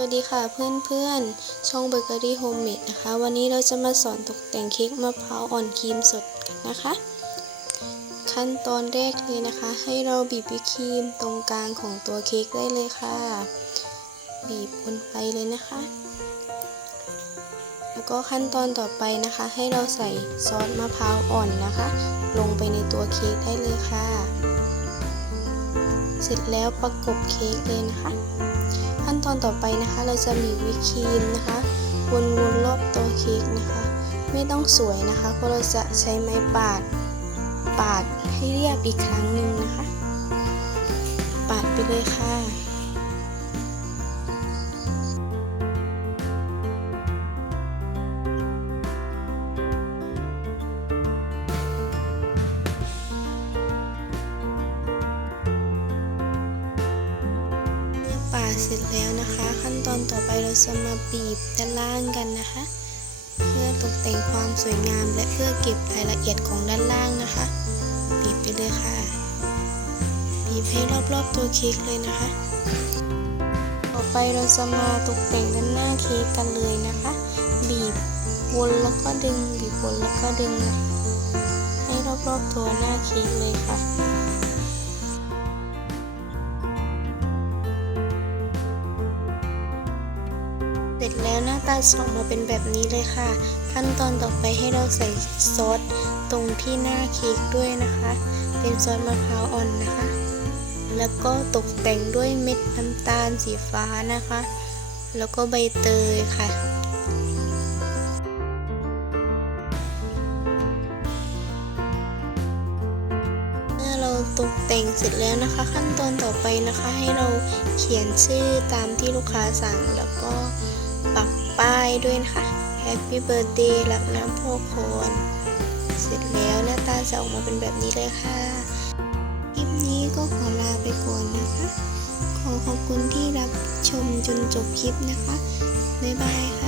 สวัสดีค่ะเพื่อนๆ ช่องเบเกอรี่โฮมเมดนะคะ วันนี้เราจะมาสอนตกแต่งเค้กมะพร้าวอ่อนครีมสดกันนะคะ ขั้นตอนแรกเลยนะคะ ให้เราบีบวิปครีมตรงกลางของตัวเค้กได้เลยค่ะ บีบวนไปเลยนะคะ แล้วก็ขั้นตอนต่อไปนะคะ ให้เราใส่ซอสมะพร้าวอ่อนนะคะ ลงไปในตัวเค้กได้เลยค่ะ เสร็จแล้วประกบเค้กเลยนะคะ นตอนต่อไปนะคะ เราจะบีบวิปครีมนะคะวนๆรอบตัวเค้กนะคะ ไม่ต้องสวยนะคะเพราะเราจะใช้ไม้ปาด ปาดให้เรียบอีกครั้งหนึ่งนะคะ ปาดไปเลยค่ะ เมื่าเสร็จแล้วนะคะ ขั้นตอนต่อไปเราจะมาบีบด้านล่างกันนะคะ เพื่อตกแต่งความสวยงามและเพื่อเก็บรายละเอียดของด้านล่างนะคะ บีบไปเลยค่ะ บีบให้รอบๆตัวเค้กเลยนะคะ ต่อไปเราจะมาตกแต่งด้านหน้าเค้กกันเลยนะคะ บีบวนแล้วก็ดึงบีบวนแล้วก็ดึงนะคะให้รอบๆตัวหน้าเค้กเลยค่ะ เสร็จแล้วหน้าตาจะออกมาเป็นแบบนี้เลยค่ะ ขั้นตอนต่อไปให้เราใส่ซอสตรงที่หน้าเค้กด้วยนะคะ เป็นซอสมะพร้าวอ่อนนะคะ แล้วก็ตกแต่งด้วยเม็ดน้ำตาลสีฟ้านะคะ แล้วก็ใบเตยค่ะเมื่อเราตกแต่งเสร็จแล้วนะคะ ขั้นตอนต่อไปนะคะให้เราเขียนชื่อตามที่ลูกค้าสั่งแล้วก็ ป้ายด้วยนะคะ Happy Birthday รักน้ำพวกคอนเสร็จแล้วหน้าตาจะออกมาเป็นแบบนี้เลยค่ะ คลิปนี้ก็ขอลาไปก่อนนะคะ ขอขอบคุณที่รับชมจนจบคลิปนะคะ บ๊ายบายค่ะ